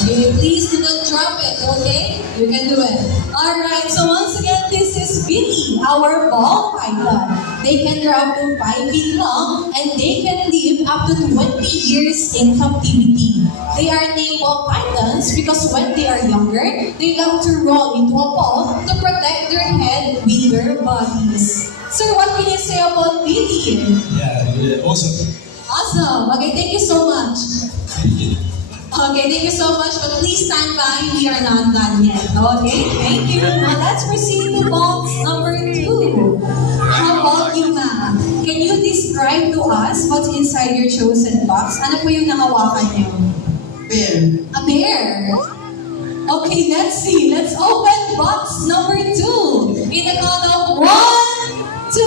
Okay, please do not drop it, okay? You can do it. Alright, so once again, this is Billy, our ball python. They can grow up to 5 feet long and they can live up to 20 years in captivity. They are named ball pythons because when they are younger, they love to roll into a ball to protect their head with their bodies. Sir, what can you say about Billy? Yeah, awesome. Awesome. Okay, thank you so much. Okay, thank you so much. But please stand by. We are not done yet. Okay, thank you. Now let's proceed to box number 2. How about you, ma'am? Can you describe to us what's inside your chosen box? Ano po yung nahawakan niyo? Bear. A bear. Okay, let's see. Let's open box number 2. In the count of 1, 2.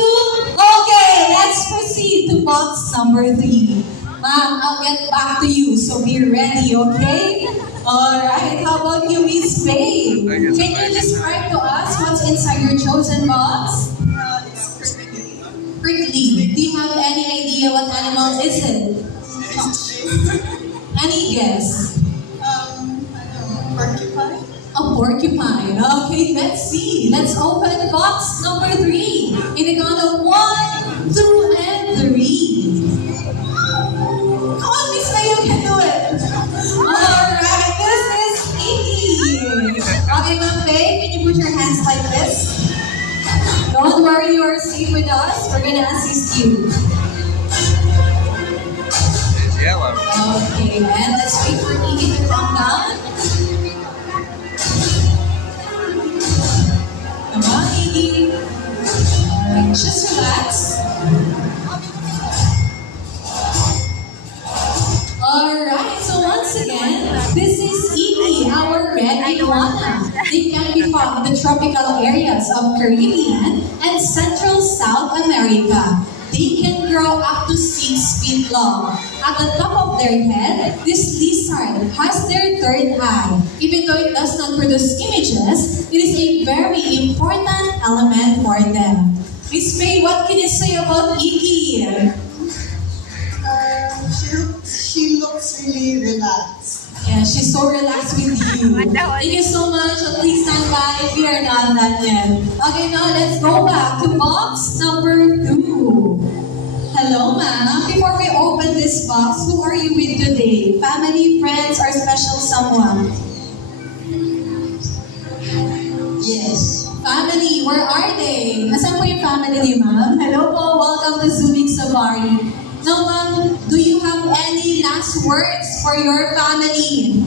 Okay, let's proceed to box number 3. Ma'am, I'll get back to you, so be ready, okay? Alright, how about you, Miss Faye? Can you describe to us what's inside your chosen box? It's crispy. Prickly. Do you have any idea what animal is it? Any guess? Porcupine. A porcupine. Okay, let's see. Let's open box number 3. In the count of 1, 2, and 3. Come on, Miss May, you can do it. Alright, this is Iggy. Okay, Ma'am Faye, can you put your hands like this? Don't worry, you are safe with us. We're gonna assist you. It's yellow. Okay, and let's wait for Iggy to calm down. Come on, Iggy. Alright, just relax. Alright, so once again, this is Iggy, our red iguana. They can be found in the tropical areas of Caribbean and Central South America. They can grow up to 6 feet long. At the top of their head, this lizard has their third eye. Even though it does not produce images, it is a very important element for them. Miss May, what can you say about Iggy? She looks really relaxed. Yeah, she's so relaxed with you. Thank you so much. Please stand by if you are not done yet. Okay, now let's go back to box number 2. Hello, ma'am. Before we open this box, who are you with today? Family, friends, or special someone? Yes. Family, where are they? Nasaan po yung family ni ma'am? Hello po, welcome to Zubik Safari. Now, ma'am, do you have any last words for your family?